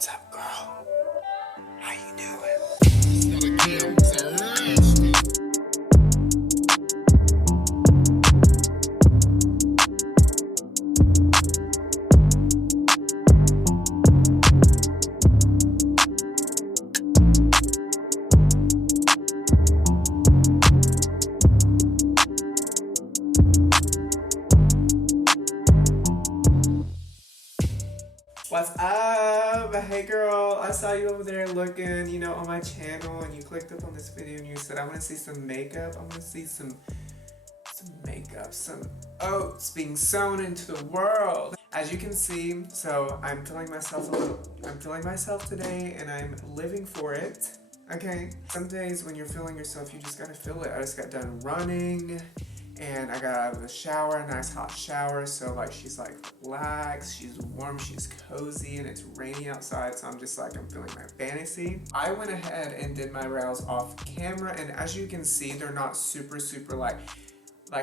What's up, girl? How you doing? What's up? Hey girl, I saw you over there looking, on my channel, and you clicked up on this video and you said, I want to see some makeup. I want to see some makeup, some oats being sown into the world. As you can see, so I'm feeling myself today, and I'm living for it. Okay? Some days when you're feeling yourself, you just gotta feel it. I just got done running, and I got out of the shower, a nice hot shower, so she's relaxed, she's warm, she's cozy, and it's rainy outside, so I'm feeling my fantasy. I went ahead and did my brows off camera, and as you can see, they're not super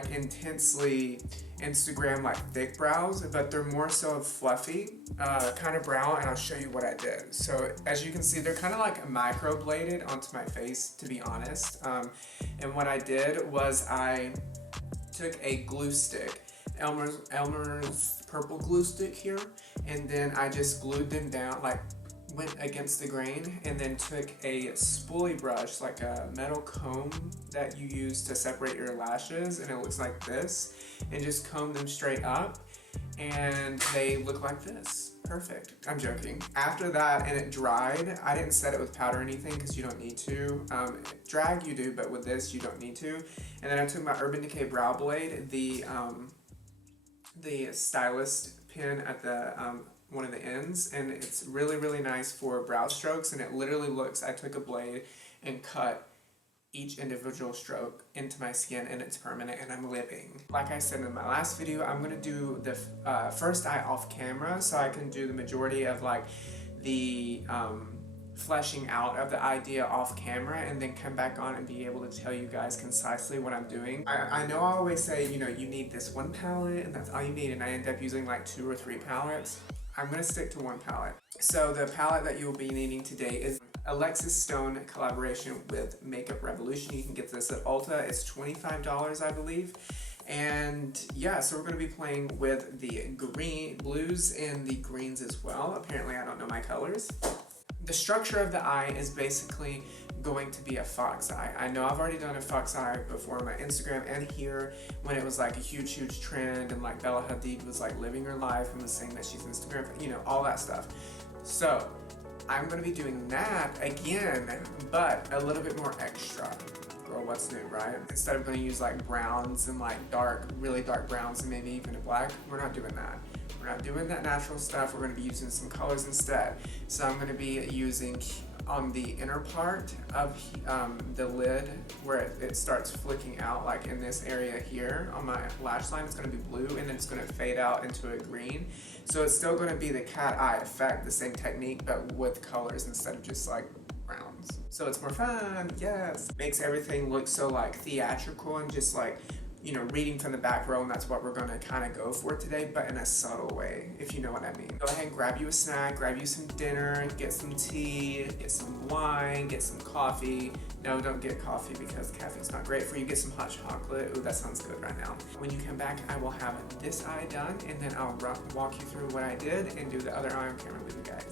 intensely Instagram thick brows, but they're more so fluffy kind of brow, and I'll show you what I did. So as you can see, they're kind of microbladed onto my face, to be honest. And what I did was I took a glue stick, Elmer's purple glue stick here, and then I just glued them down, went against the grain, and then took a spoolie brush, like a metal comb that you use to separate your lashes, and it looks like this, and just combed them straight up, and they look like this. Perfect. I'm joking. After that, and it dried, I didn't set it with powder or anything because you don't need to. Drag you do, but with this you don't need to. And then I took my Urban Decay brow blade, the stylist pin at the one of the ends, and it's really nice for brow strokes, and it literally looks, I took a blade and cut each individual stroke into my skin, and it's permanent, and I'm living. Like I said in my last video, I'm gonna do the first eye off camera, so I can do the majority of the fleshing out of the idea off camera, and then come back on and be able to tell you guys concisely what I'm doing. I know I always say, you need this one palette, and that's all you need, and I end up using 2 or 3 palettes. I'm gonna stick to one palette. So the palette that you'll be needing today is Alexis Stone collaboration with Makeup Revolution. You can get this at Ulta. It's $25, I believe. And yeah, so we're going to be playing with the blues and the greens as well. Apparently, I don't know my colors. The structure of the eye is basically going to be a fox eye. I know I've already done a fox eye before on my Instagram and here when it was a huge trend, and Bella Hadid was living her life and was saying that she's Instagram, all that stuff. So I'm going to be doing that again, but a little bit more extra. Girl, what's new, right? Instead of going to use browns and really dark browns and maybe even a black, we're not doing that. We're not doing that natural stuff. We're going to be using some colors instead. So I'm going to be using on the inner part of the lid where it starts flicking out, in this area here on my lash line, it's going to be blue, and then it's going to fade out into a green. So it's still going to be the cat eye effect, the same technique, but with colors instead of just browns. So it's more fun, yes. Makes everything look so theatrical and just reading from the back row, and that's what we're going to kind of go for today, but in a subtle way, if you know what I mean. Go ahead and grab you a snack, grab you some dinner, get some tea, get some wine, get some coffee. No, don't get coffee because caffeine's not great for you. Get some hot chocolate. Ooh, that sounds good right now. When you come back, I will have this eye done, and then I'll walk you through what I did and do the other eye on camera with you guys.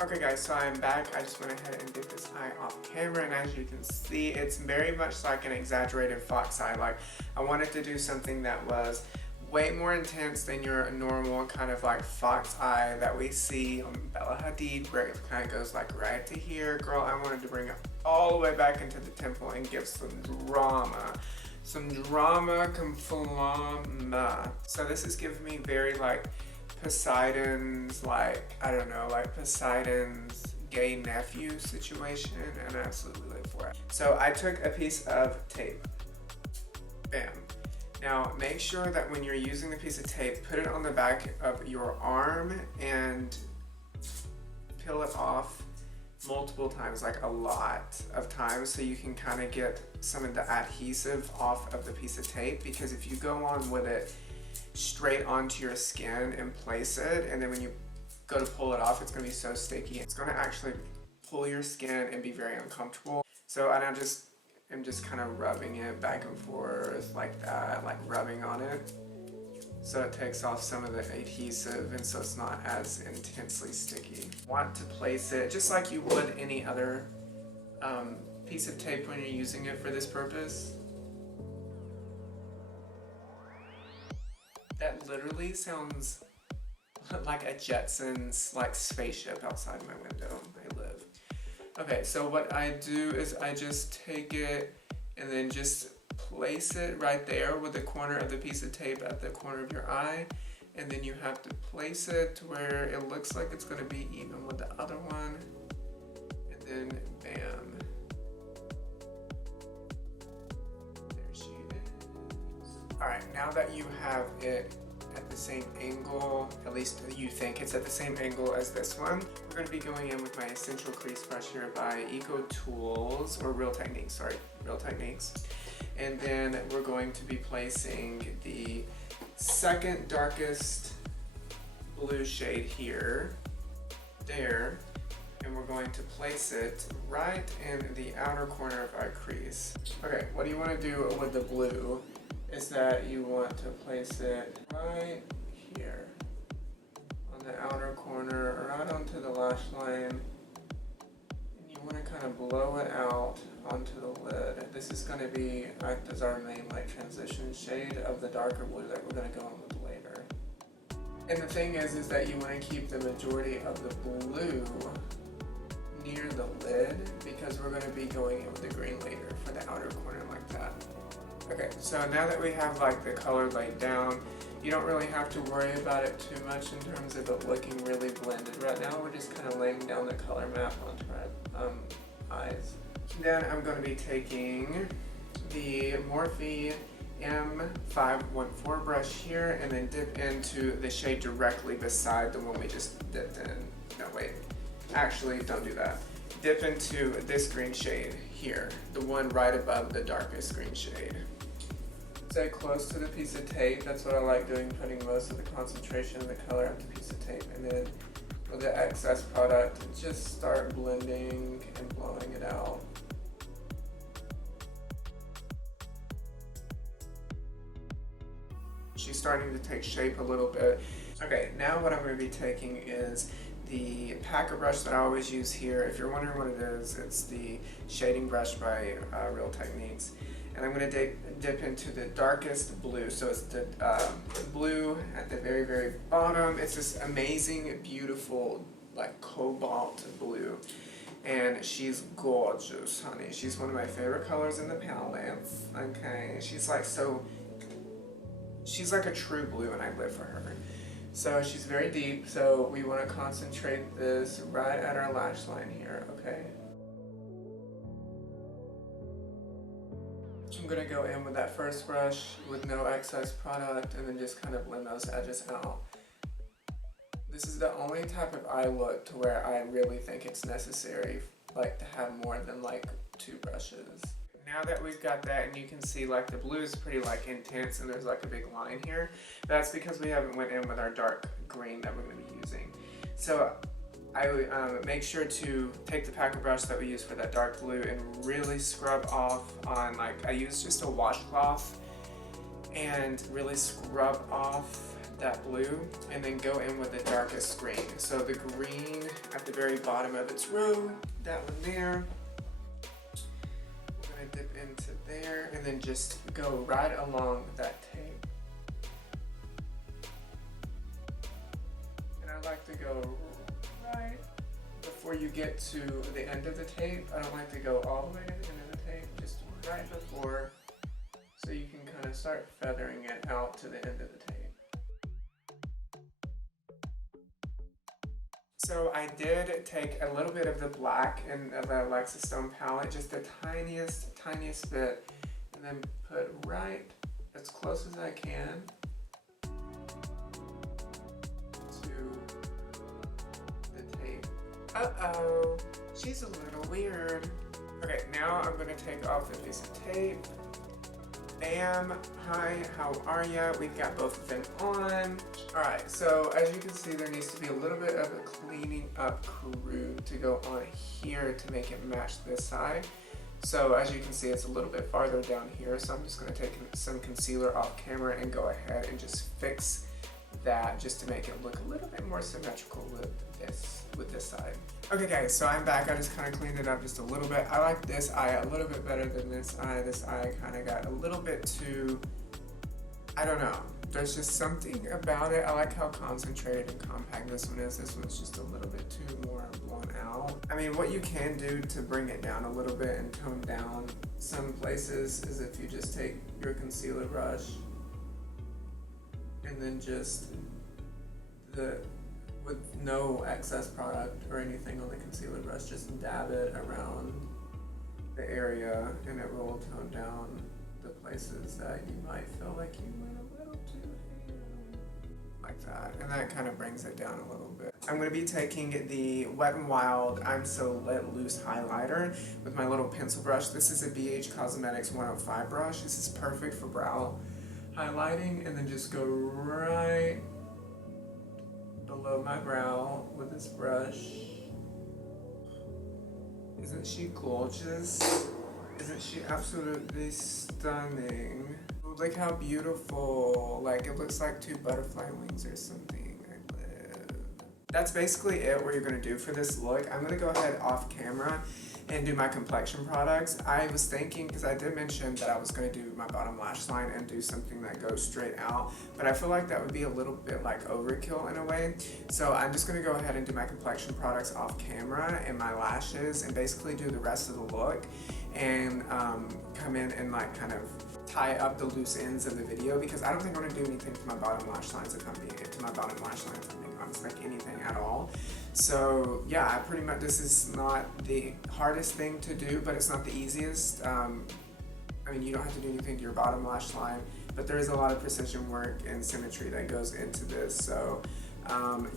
Okay guys, so I'm back. I just went ahead and did this eye off camera, and as you can see, it's very much an exaggerated fox eye. I wanted to do something that was way more intense than your normal kind of fox eye that we see on Bella Hadid, where it kind of goes right to here. Girl, I wanted to bring it all the way back into the temple and give some drama. Some drama, conflama. So this is giving me very Poseidon's Poseidon's gay nephew situation, and I absolutely live for it. So I took a piece of tape. Bam. Now make sure that when you're using the piece of tape, put it on the back of your arm and peel it off multiple times, a lot of times, so you can kind of get some of the adhesive off of the piece of tape, because if you go on with it straight onto your skin and place it, and then when you go to pull it off, it's going to be so sticky. It's going to actually pull your skin and be very uncomfortable. So I'm just kind of rubbing it back and forth like that, like rubbing on it. So it takes off some of the adhesive and so it's not as intensely sticky. Want to place it just like you would any other piece of tape when you're using it for this purpose. That literally sounds like a Jetsons like spaceship outside my window. I live. Okay, so what I do is I just take it and then just place it right there with the corner of the piece of tape at the corner of your eye, and then you have to place it to where it looks like it's going to be even with the other one, and then bam, there she is. Alright, now that you have it at the same angle, at least you think it's at the same angle as this one, we're going to be going in with my Essential Crease Brush here by Eco Tools, or Real Techniques, sorry, Real Techniques. And then we're going to be placing the second darkest blue shade here, there, and we're going to place it right in the outer corner of our crease. Okay, what you want to do with the blue is that you want to place it right here on the outer corner, right onto the lash line, and you want to kind of blow it out onto the lid. This is going to be act as our main light transition shade of the darker blue that we're going to go in with later. And the thing is that you want to keep the majority of the blue near the lid because we're going to be going in with the green later for the outer corner like that. Okay, so now that we have like the color laid down, you don't really have to worry about it too much in terms of it looking really blended right now. We're just kind of laying down the color map onto our eyes. Then I'm going to be taking the Morphe M514 brush here and then dip into the shade directly beside the one we just dipped in. No, wait. Actually, don't do that. Dip into this green shade here, the one right above the darkest green shade. Stay close to the piece of tape. That's what I like doing, putting most of the concentration of the color on the piece of tape. And then with the excess product, just start blending and blowing it out. She's starting to take shape a little bit. Okay, now what I'm going to be taking is the packer brush that I always use here. If you're wondering what it is, it's the shading brush by Real Techniques. And I'm going to dip into the darkest blue. So it's the blue at the very, very bottom. It's this amazing, beautiful, like cobalt blue. And she's gorgeous, honey. She's one of my favorite colors in the palette. Okay, she's like she's like a true blue and I live for her. So she's very deep, so we want to concentrate this right at our lash line here, okay? I'm going to go in with that first brush with no excess product and then just kind of blend those edges out. This is the only type of eye look to where I really think it's necessary like to have more than like 2 brushes. Now that we've got that, and you can see like the blue is pretty like intense and there's like a big line here, that's because we haven't went in with our dark green that we're going to be using. So I would make sure to take the packer brush that we use for that dark blue and really scrub off on, like, I use just a washcloth and really scrub off that blue and then go in with the darkest green. So the green at the very bottom of its row, that one there. We're going to dip into there and then just go right along that tape. And I like to go right before you get to the end of the tape. I don't like to go all the way to the end of the tape, just right before, so you can kind of start feathering it out to the end of the tape. So I did take a little bit of the black in the Alexa Stone palette, just the tiniest bit, and then put right as close as I can Uh-oh, she's a little weird. Okay, now I'm going to take off the piece of tape Bam, hi, how are ya? We've got both of them on. Alright, so as you can see, there needs to be a little bit of a cleaning up crew to go on here to make it match this side. So as you can see, it's a little bit farther down here, so I'm just going to take some concealer off camera and go ahead and just fix that just to make it look a little bit more symmetrical with this side. Okay guys, so I'm back. I just kind of cleaned it up just a little bit. I like this eye a little bit better than this eye. This eye kind of got a little bit too, I don't know. There's just something about it. I like how concentrated and compact this one is. This one's just a little bit too more blown out. I mean, what you can do to bring it down a little bit and tone down some places is if you just take your concealer brush and then just with no excess product or anything on the concealer brush, just dab it around the area and it will tone down the places that you might feel like you went a little too like that, and that kind of brings it down a little bit. I'm going to be taking the Wet n Wild I'm So Let Loose highlighter with my little pencil brush. This is a BH Cosmetics 105 brush. This is perfect for brow highlighting, and then just go right below my brow with this brush. Isn't she gorgeous? Isn't she absolutely stunning? Look how beautiful. Like, it looks like two butterfly wings or something. I live. That's basically it, what you're going to do for this look. I'm going to go ahead off camera and do my complexion products. I was thinking, because I did mention that I was going to do my bottom lash line and do something that goes straight out, but I feel like that would be a little bit like overkill in a way. So I'm just going to go ahead and do my complexion products off camera and my lashes and basically do the rest of the look and come in and like kind of tie up the loose ends of the video, because I don't think I'm going to do anything to my bottom lash lines if I'm being honest, like anything at all. So yeah, I pretty much, this is not the hardest thing to do, but it's not the easiest. I mean, you don't have to do anything to your bottom lash line, but there is a lot of precision work and symmetry that goes into this. So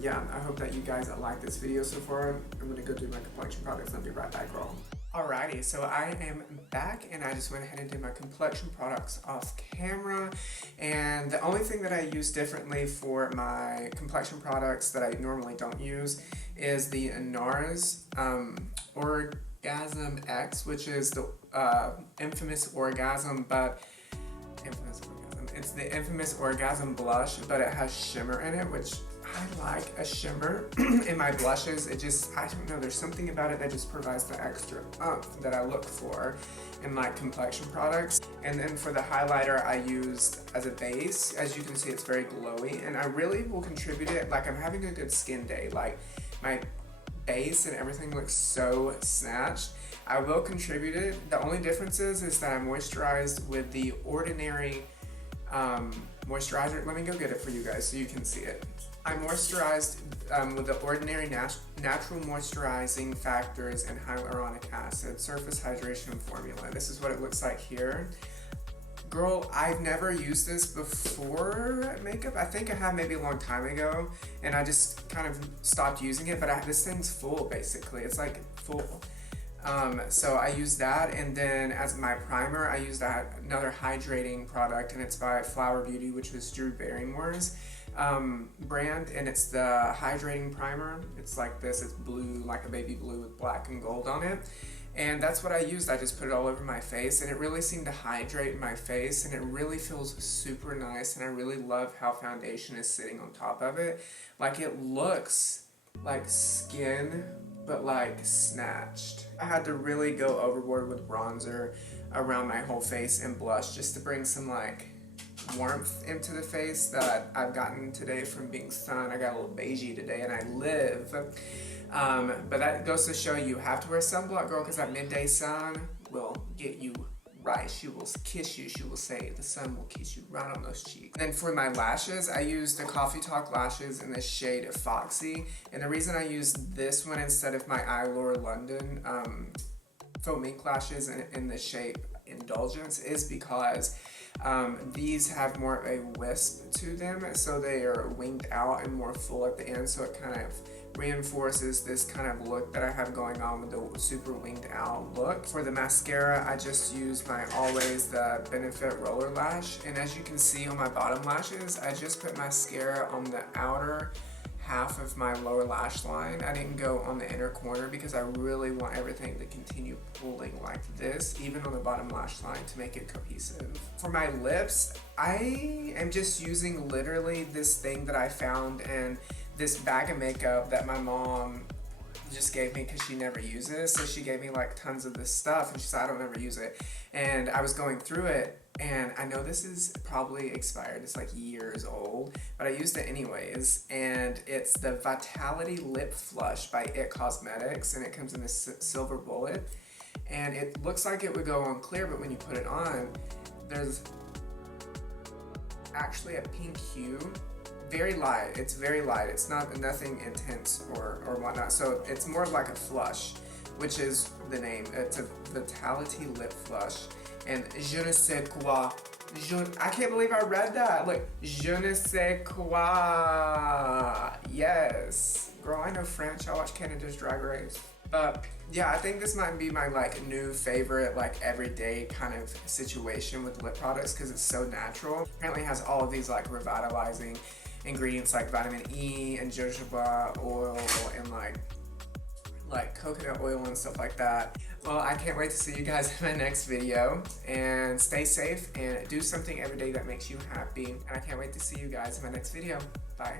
yeah, I hope that you guys like this video so far. I'm gonna go do my complexion products and I'll be right back, girl. Alrighty, so I am back and I just went ahead and did my complexion products off camera, and the only thing that I use differently for my complexion products that I normally don't use is the NARS Orgasm X, which is the infamous orgasm, it's the infamous orgasm blush, but it has shimmer in it, which I like a shimmer in my blushes. It just, I don't know, there's something about it that just provides the extra oomph that I look for in my complexion products. And then for the highlighter, I used as a base. As you can see, it's very glowy, and I really will contribute it like I'm having a good skin day. Like, my base and everything looks so snatched. I will contribute it. The only difference is that I'm moisturized with the Ordinary moisturizer. Let me go get it for you guys so you can see it. I'm moisturized with the Ordinary Natural Moisturizing Factors and Hyaluronic Acid Surface Hydration Formula. This is what it looks like here. Girl, I've never used this before makeup. I think I have maybe a long time ago, and I just kind of stopped using it, but this thing's full basically. It's like full. So I use that, and then as my primer, I use another hydrating product, and it's by Flower Beauty, which is Drew Barrymore's brand, and it's the hydrating primer. It's like this, it's blue, like a baby blue with black and gold on it, and that's what I used. I just put it all over my face, and it really seemed to hydrate my face, and it really feels super nice, and I really love how foundation is sitting on top of it. Like, it looks like skin, but like snatched. I had to really go overboard with bronzer around my whole face and blush just to bring some like warmth into the face that I've gotten today from being sun. I got a little beigey today and I live. But that goes to show you have to wear sunblock, girl, because that midday sun will get you right. She will kiss you. She will say the sun will kiss you right on those cheeks. And then for my lashes, I used the Coffee Talk lashes in the shade Foxy. And the reason I used this one instead of my Eylure London faux mink lashes in the shape Indulgence is because these have more of a wisp to them, so they are winged out and more full at the end, so it kind of reinforces this kind of look that I have going on with the super winged out look. For the mascara, I just use my Always the Benefit Roller Lash, and as you can see on my bottom lashes, I just put mascara on the outer half of my lower lash line. I didn't go on the inner corner because I really want everything to continue pulling like this, even on the bottom lash line, to make it cohesive. For my lips, I am just using literally this thing that I found in this bag of makeup that my mom just gave me because she never uses. So she gave me like tons of this stuff and she said I don't ever use it. And I was going through it, and I know this is probably expired, it's like years old, but I used it anyways, and it's the Vitality Lip Flush by It Cosmetics, and it comes in this silver bullet, and it looks like it would go on clear, but when you put it on, there's actually a pink hue. Very light, it's very light, it's nothing intense or whatnot, so it's more of like a flush, which is the name. It's a Vitality Lip Flush, and je ne sais quoi. I can't believe I read that. Like, je ne sais quoi. Yes. Girl, I know French. I watch Canada's Drag Race. But yeah, I think this might be my like new favorite, like everyday kind of situation with lip products because it's so natural. Apparently it has all of these like revitalizing ingredients like vitamin E and jojoba oil and like coconut oil and stuff like that. Well, I can't wait to see you guys in my next video, and stay safe and do something every day that makes you happy. And I can't wait to see you guys in my next video. Bye.